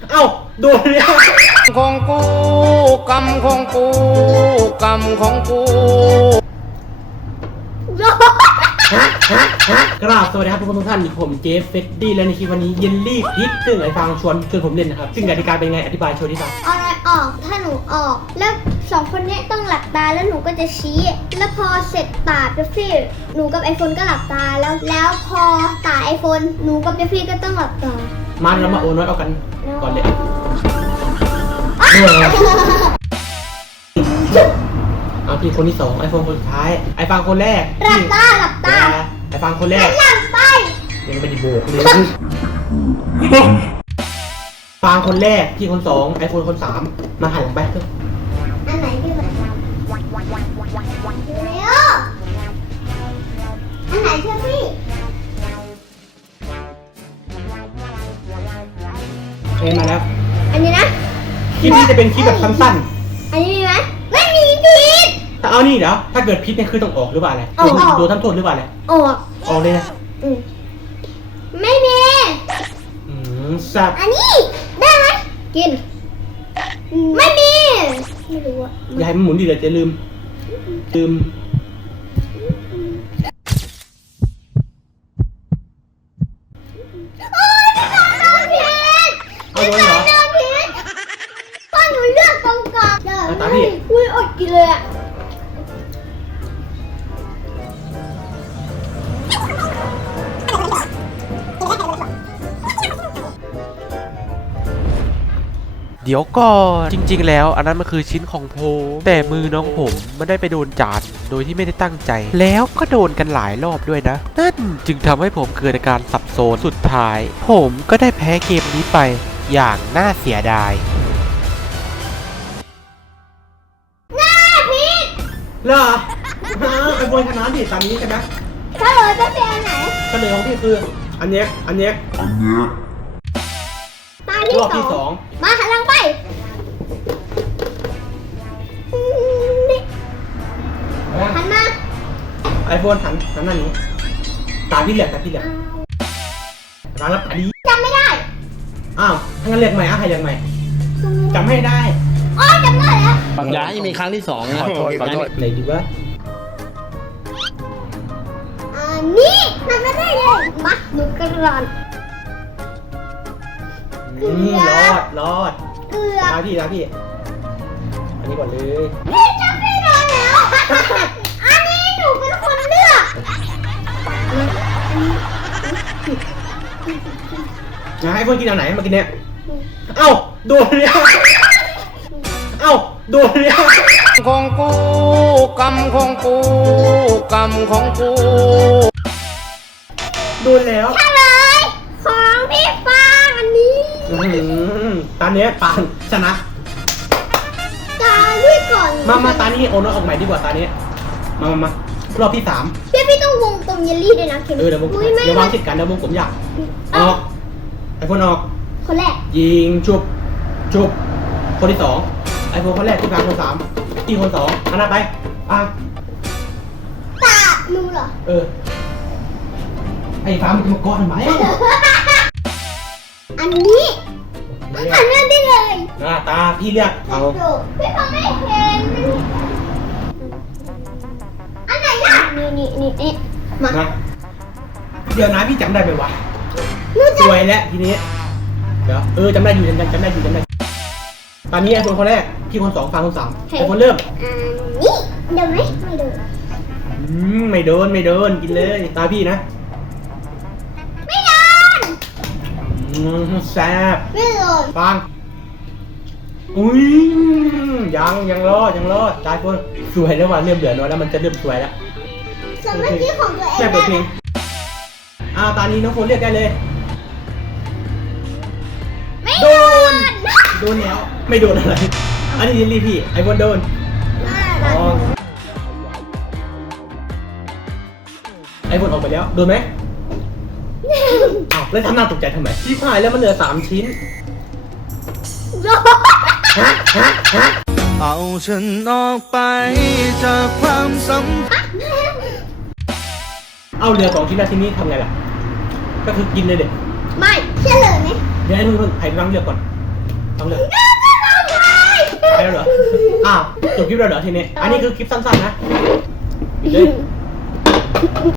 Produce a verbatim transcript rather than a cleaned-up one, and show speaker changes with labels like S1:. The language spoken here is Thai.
S1: เอ้าโดนเลย
S2: ของกูกรรมของกูกรรมของกู
S1: ฮะฮะฮะกราบสวัสดีครับทุกคนทุกท่านผมเจฟเฟดดี้และในคลิปวันนี้เยลลี่พิษซึ่งไอ้ฟางชวนชวนผมเล่นนะครับซึ่งกติกาเป็นไงอธิบายโชว์ที่ฟัง
S3: เอาอะไรออกถ้าหนูออกแล้วสองคนนี้ต้องหลับตาแล้วหนูก็จะชี้แล้วพอเสร็จตาเจฟฟี่หนูกับไอโฟนก็หลับตาแล้วแล้วพอตาไอโฟนหนูกับเจฟฟี่ก็ต้องหลับตา
S1: มาเรามาโอนน้อยเอากันก่อนเลยเอาพี่คนที่สองไอโฟนคนสุดท้ายไอฟังคนแรก
S3: หลับตาหลับตา
S1: ไอฟังคนแรก
S3: หลับไป
S1: ยังไม่ได้โบกเลยฟังคนแรกพี่คนสองไอโฟนคนสามมาหันหลังไปเถอะ
S3: อันไหนพี่แบบเร็วอันไหนเชื่อพี่
S1: เอ็นมาแล้ว
S3: อันนี้นะ
S1: คลิปนี้จะเป็นคลิปแบบสั้นๆ
S3: อันนี้มีไหมไม่มีพิษ
S1: ถ้าเอานี่เดี๋ยวถ้าเกิดพิษเนี่ยคือต้องออกหรือเปล่าอะไรโดนทำโทษหรือเปล่าอะไร
S3: ออก
S1: ออกเลยนะ
S3: อืมไม่มี
S1: อืมสับ
S3: อันนี้ได้ไหมกินไม่มีไม่รู้อะ
S1: อย่าให้มันหมุนดิเดี๋ยวจะลืมลืมเอาโดนเหรอ
S3: ก็หนูเลือกตรงกลาง
S1: ตาพี่
S3: อุ้ยอดกินเลยอะ
S2: เดี๋ยวก่อนจริงๆแล้วอันนั้นมันคือชิ้นของโพแต่มือน้องผมไม่ได้ไปโดนจานโดยที่ไม่ได้ตั้งใจแล้วก็โดนกันหลายรอบด้วยนะนั่นจึงทำให้ผมเกิดอาการสับสนสุดท้ายผมก็ได้แพ้เกมนี้ไปอย่างน่าเสียดาย
S3: น่าพิษ
S1: เหรอไอ้บอยชนะดิตามนี้ใช่ไหม
S3: ถ้าเลยจะเป็นอันไหน
S1: เฉลยของพี่คืออันเนี้ยอันเนี้ยอันเนี้ยรอบที่สอง
S3: มาหันหลังไปหันมา
S1: ไอโฟนหันหันหน้านี้ตาพี่เหลือกตาพี่เหลือกร้านรับตาดี
S3: จำไม่ได้
S1: อ้าวถ้างั้นเรียกใหม่อ่ะใครเรียกใหม่จำไม่ได้
S3: อ๋อจำได้แล้ว
S4: อย่าให้มีครั้งที่สองนะขอโทษขอโทษ
S1: ไหนดีวะ
S3: อันนี้ทำไม่ได้เลยมาหนูกระรอน
S1: อืมรอดรอด
S3: เกลือ
S1: ตาพี่ตาพี่อันนี้ก่อนเลย
S3: เฮ้ยจำไม่ได้แล้วอันนี้หนูเป็นคนเลือก
S1: นะให้คนกินอันไหนมากินเนี่ยเอ้าโดนเลยเอ้าโดนเลย
S2: ของกูกรรมของกูกรรมของกู
S1: โดนแล้ว
S3: เฉลยของพี่ฟางอันนี้
S1: ตาเนี้ยปานชนะ
S3: ตาด้วยก่อน
S1: มามาตานี้โอนออกใหม่ดีกว่าตานี้มามามารอบที่สาม
S3: พี่พี่ต้องวงตรงเยลลี่ด้วยนะเข็ม
S1: เออเดี๋ยววงเดี๋ยววางติดกันเดี๋ยววงผมอยากออกไอโฟนออก
S3: คนแรก
S1: ยิงชุบชุบคนที่สองไอโฟนคนแรกที่พางคนสามที่คนสองอันนั้นไปอ่ะ
S3: ตาหนูเหรอ
S1: เออไอ้ฟ้ามันจะมาเกาะทำไม
S3: อันนี้หันหน้าได้เลย
S1: หน้าตาพี่เลือกเอา
S3: พี่ฟังไม่เห็นอันไหนล่ะนี่นี่นี่นี่มา
S1: เดี๋ยวนะพี่จำได้ไหมวะสวยแล้วทีนี้เดี๋ยวเออจำได้อยู่จำได้จำได้อยู่จำได้ตอนนี้ไอ้คนคนแรกพี่คนสองฟังคนสามไอ้คนเริ่ม
S3: นี่เดินไหมไม่เดิน
S1: อืมไม่เดินไม่เดินกินเลยตาพี่นะ
S3: ไม่เดิน
S1: แซ่บ
S3: ไม่เดิน
S1: ฟังอุ้ยยังยังรอดยังรอดตายคนสวยแล้วว่ะเริ่มเหลือน้อยแล้วมันจะเริ่มสวยแล้ว
S3: ส่วนเมื่อกี้ของตัวเอง
S1: แม่เปิดเพลงอ่าตอนนี้น้องโฟนเรียกได้เลย
S3: โดน
S1: โดนแล้วไม่โดนอะไรอันนี้ยินดีพี่ไอ้คนโดนไอ้คนออกไปแล้วโดนไหมอ้าวแล้วทำหน้าตกใจทำไมที่พายแล้วมันเหลือสามชิ้นฮะฮะฮะ
S4: เอาฉันออกไปจากความสัมพันธ์
S1: เอาเหลือสองชิ้นแล้วทีนี้ทำไงล่ะก็คือกินเลยเด็ก
S3: ไม่เชื่อเลยไหม
S1: เดี๋ยวให้นุ่นๆให้พี่ฟังเลือกก่อนต้องเลือกไปแล้วเหรออ้าวจบคลิปแล้วเหรอทีนี้อันนี้คือคลิปสั้นๆนะปิดเลย